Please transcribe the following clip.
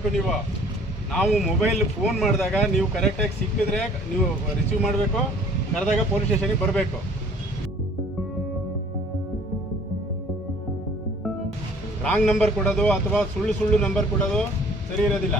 ಮಾಡಬೇಕು ನೀವು. ನಾವು ಮೊಬೈಲ್ ಫೋನ್ ಮಾಡಿದಾಗ ನೀವು ಕರೆಕ್ಟಾಗಿ ಸಿಕ್ಕಿದ್ರೆ ನೀವು ರಿಸೀವ್ ಮಾಡಬೇಕು, ಕರೆದಾಗ ಪೊಲೀಸ್ ಸ್ಟೇಷನಿಗೆ ಬರಬೇಕು. ರಾಂಗ್ ನಂಬರ್ ಕೊಡೋದು ಅಥವಾ ಸುಳ್ಳು ನಂಬರ್ ಕೊಡೋದು ಸರಿ ಇರೋದಿಲ್ಲ.